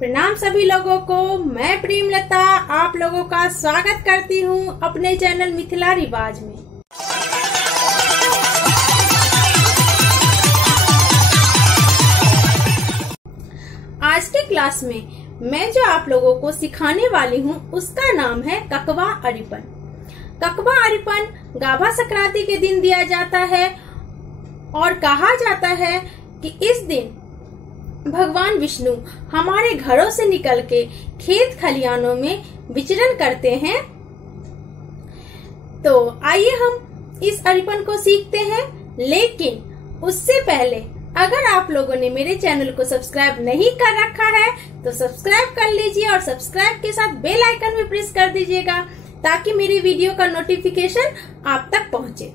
प्रणाम सभी लोगों को। मैं प्रेमलता आप लोगों का स्वागत करती हूँ अपने चैनल मिथिला रिवाज में। आज के क्लास में मैं जो आप लोगों को सिखाने वाली हूँ उसका नाम है ककवा अरिपन। ककवा अरिपन गाभा संक्रांति के दिन दिया जाता है और कहा जाता है कि इस दिन भगवान विष्णु हमारे घरों से निकल के खेत खलियानों में विचरण करते हैं। तो आइए हम इस अरिपन को सीखते हैं, लेकिन उससे पहले अगर आप लोगों ने मेरे चैनल को सब्सक्राइब नहीं कर रखा है तो सब्सक्राइब कर लीजिए और सब्सक्राइब के साथ बेल आइकन भी प्रेस कर दीजिएगा ताकि मेरी वीडियो का नोटिफिकेशन आप तक पहुंचे।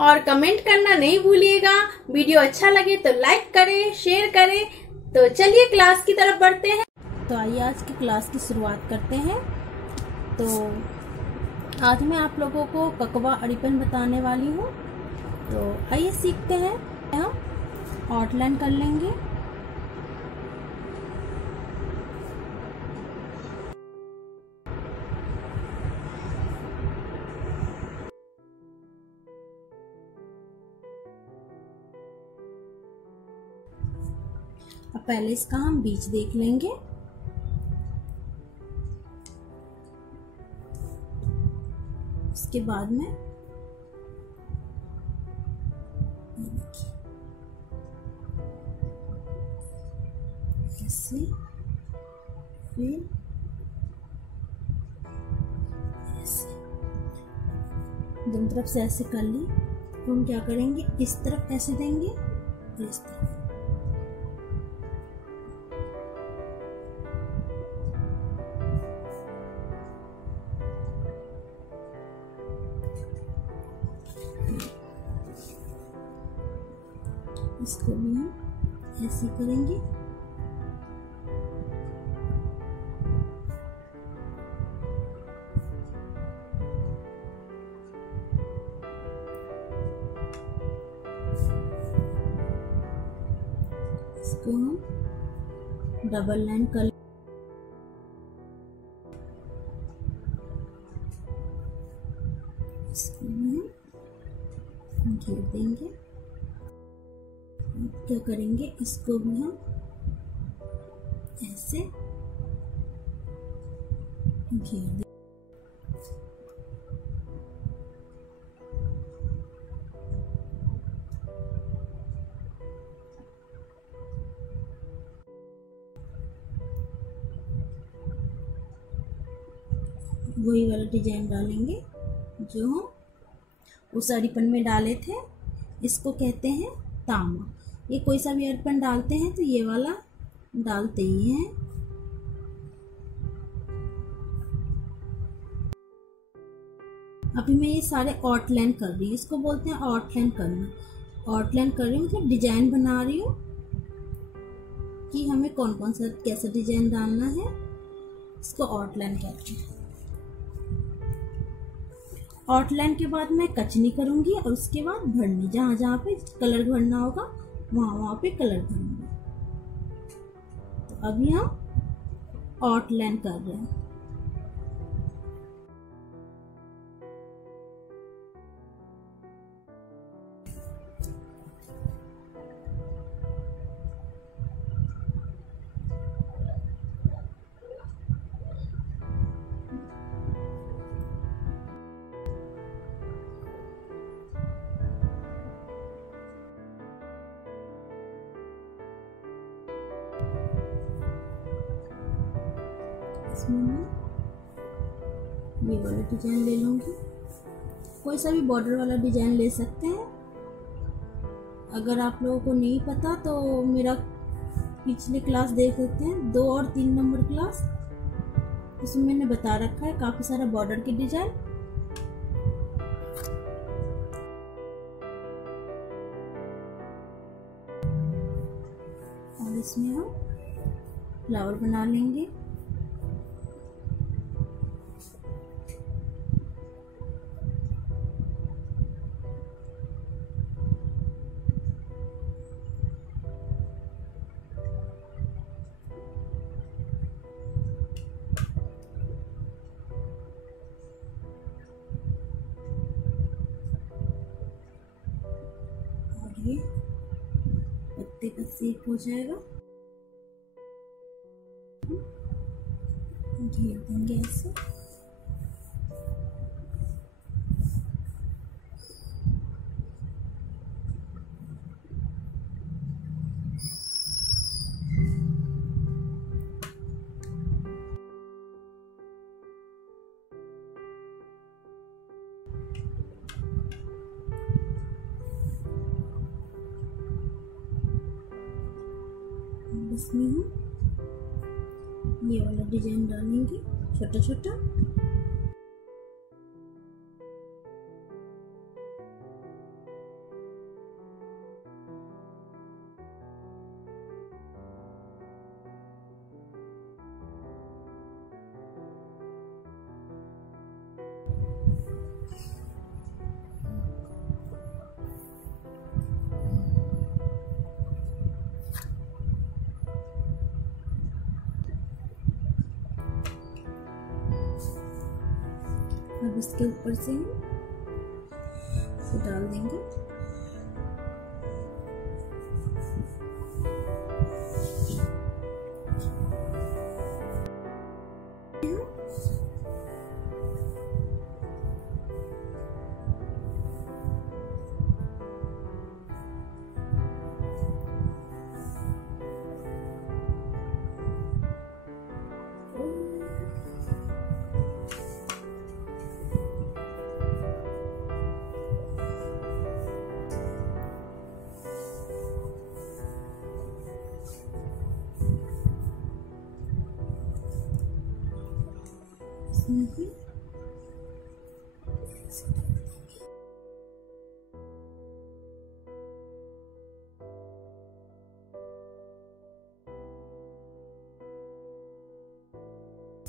और कमेंट करना नहीं भूलिएगा। वीडियो अच्छा लगे तो लाइक करें, शेयर करें। तो चलिए क्लास की तरफ बढ़ते हैं। तो आइए आज की क्लास की शुरुआत करते हैं। तो आज मैं आप लोगों को ककवा अरिपन बताने वाली हूँ। तो आइए सीखते हैं। हम आउटलाइन कर लेंगे। अब पहले इसका हम बीच देख लेंगे। उसके बाद में ऐसे, फिर ऐसे दोनों तरफ से ऐसे कर ली। तो हम क्या करेंगे, इस तरफ ऐसे देंगे और इस तरफ। इसको भी हम ऐसे करेंगे। इसको हम डबल लाइन कर इसको भी हम घेर देंगे। क्या करेंगे, इसको भी हम ऐसे घेर देंगे। वही वाला डिजाइन डालेंगे जो हम उस अरिपन में डाले थे। इसको कहते हैं तामा। ये कोई सा भी अरिपन डालते हैं तो ये वाला डालते ही हैं। अभी मैं ये सारे आउटलाइन कर रही हूँ। इसको बोलते हैं आउटलाइन करना। आउटलाइन कर रही हूँ मतलब डिजाइन बना रही हूँ कि हमें कौन कौन सा कैसा डिजाइन डालना है। इसको आउटलाइन कहते हैं। आउटलाइन के बाद मैं कचनी करूंगी और उसके बाद भरनी। जहां जहां पे कलर भरना होगा वहां वहां पे कलर भरूंगी। तो अभी हम आउटलाइन कर रहे हैं। इसमें मैं ये वाला डिजाइन ले लूंगी। कोई सा भी बॉर्डर वाला डिजाइन ले सकते हैं। अगर आप लोगों को नहीं पता तो मेरा पिछले क्लास देख सकते हैं, 2 और 3 नंबर क्लास। उसमें मैंने बता रखा है काफी सारा बॉर्डर के डिजाइन। और इसमें हम फ्लावर बना लेंगे। पत्ते का शेप हो जाएगा। घेर देंगे ऐसे। इसमें हम ये वाला डिजाइन डालेंगे छोटा छोटा। अब इसके ऊपर से हम इसे डाल देंगे।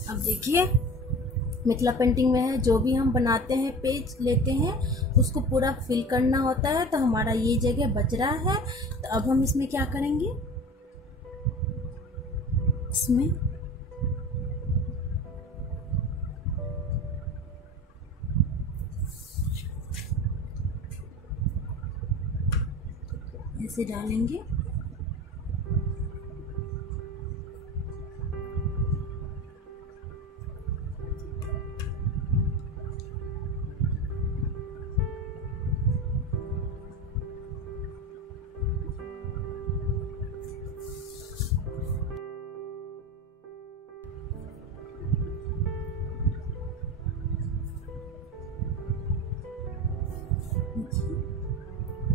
अब देखिए मिथिला पेंटिंग में है, जो भी हम बनाते हैं पेज लेते हैं उसको पूरा फिल करना होता है। तो हमारा ये जगह बच रहा है, तो अब हम इसमें क्या करेंगे, इसमें ऐसे डालेंगे।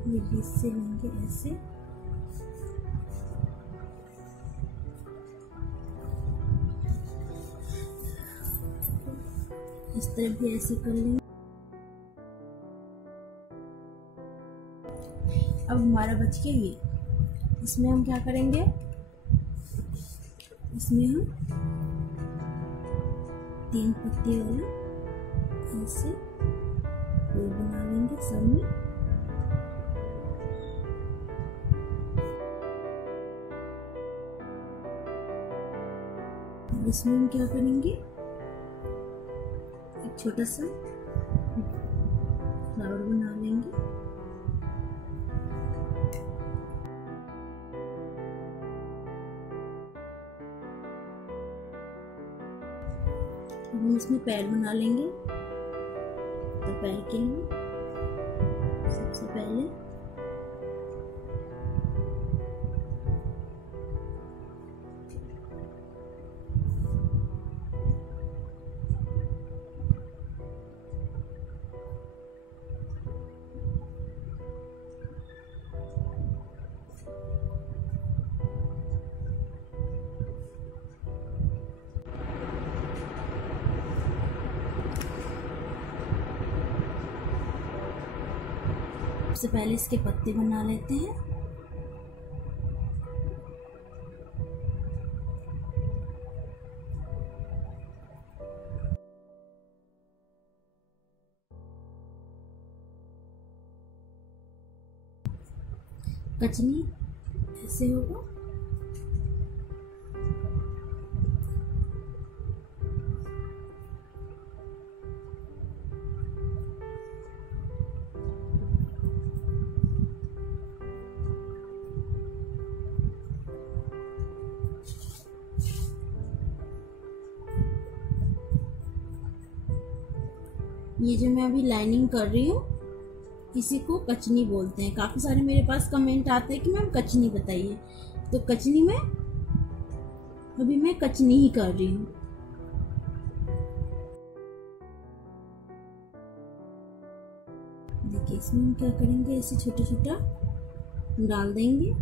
ये बीच से लेंगे ऐसे। इस तरफ भी ऐसे कर लेंगे। अब हमारा बच गया ये। इसमें हम क्या करेंगे, इसमें हम 3 पत्ते वाला ऐसे फूल बना लेंगे सब में। इसमें हम क्या करेंगे, एक छोटा सा फ्लावर बना लेंगे। हम इसमें पैर बना लेंगे। तो पैर के लिए सबसे पहले इसके पत्ते बना लेते हैं। कचनी ऐसे होगा। ये जो मैं अभी लाइनिंग कर रही हूँ इसी को कचनी बोलते हैं। काफी सारे मेरे पास कमेंट आते हैं कि मैम कचनी बताइए, तो कचनी में अभी मैं कचनी ही कर रही हूँ। देखिए इसमें हम क्या करेंगे, ऐसे छोटा छोटा डाल देंगे।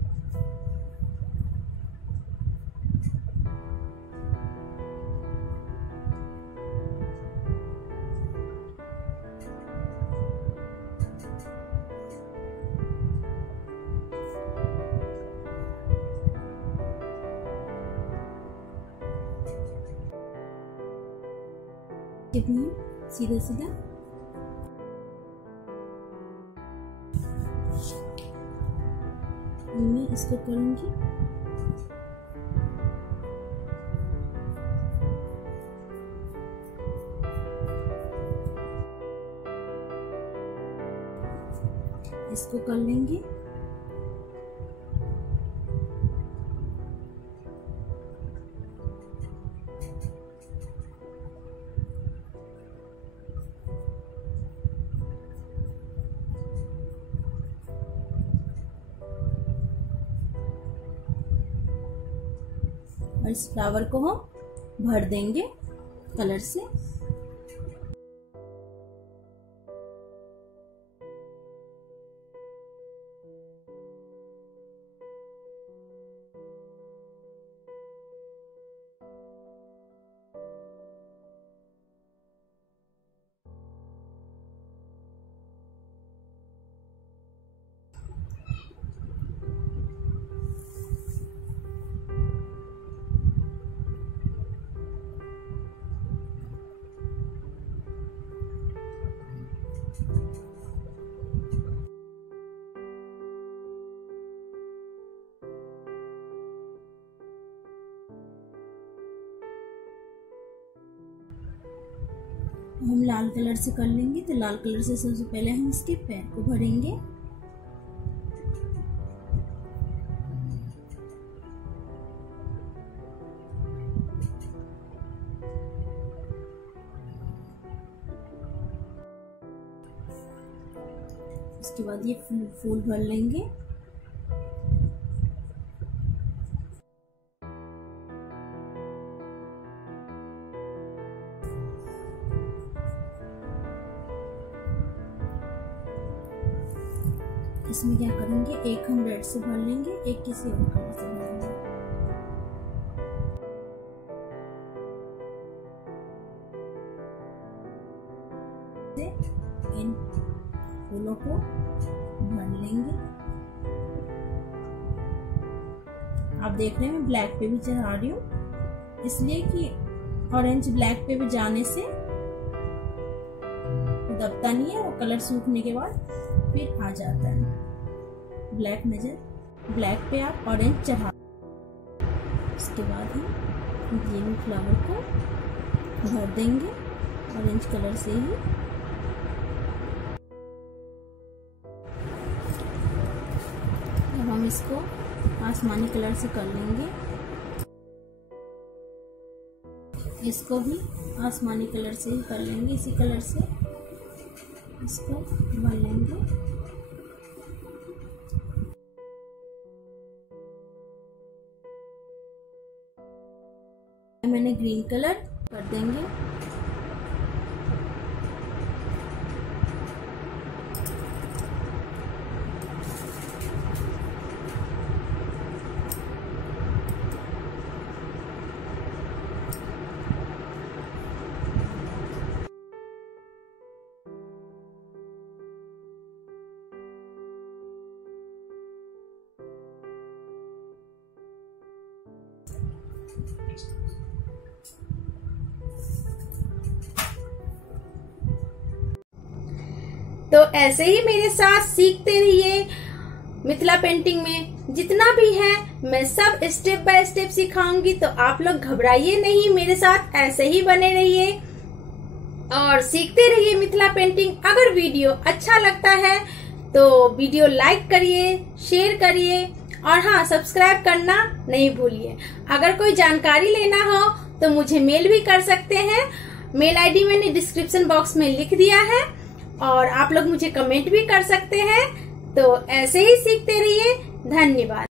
सीधा सीधा मैं इसको करूंगी। इसको कर लेंगे। और इस फ्लावर को हम भर देंगे कलर से। हम लाल कलर से कर लेंगे, तो लाल कलर से सबसे पहले हम इसके पैर को भरेंगे। उसके बाद ये फूल भर लेंगे। इसमें क्या करेंगे, एक हम रेड से भर लेंगे, एक किसी और कलर से भर लेंगे। इन फूलों को भर लेंगे। आप देख रहे हैं मैं ब्लैक पे भी चढ़ा रही हूँ, इसलिए कि ऑरेंज ब्लैक पे भी जाने से दबता नहीं है, वो कलर सूखने के बाद फिर आ जाता है। ब्लैक नजर, ब्लैक पे आप ऑरेंज चढ़ा। उसके बाद हम ग्रीन फ्लावर को भर देंगे ऑरेंज कलर से ही। अब हम इसको आसमानी कलर से कर लेंगे। इसको भी आसमानी कलर से ही कर लेंगे, इसी कलर से इसको भर लेंगे। मैंने ग्रीन कलर कर देंगे। तो ऐसे ही मेरे साथ सीखते रहिए। मिथिला पेंटिंग में जितना भी है मैं सब स्टेप बाय स्टेप सिखाऊंगी, तो आप लोग घबराइए नहीं, मेरे साथ ऐसे ही बने रहिए और सीखते रहिए मिथिला पेंटिंग। अगर वीडियो अच्छा लगता है तो वीडियो लाइक करिए, शेयर करिए और हाँ, सब्सक्राइब करना नहीं भूलिए। अगर कोई जानकारी लेना हो तो मुझे मेल भी कर सकते हैं मेल आईडी मैंने डिस्क्रिप्शन बॉक्स में लिख दिया है और आप लोग मुझे कमेंट भी कर सकते हैं। तो ऐसे ही सीखते रहिए। धन्यवाद।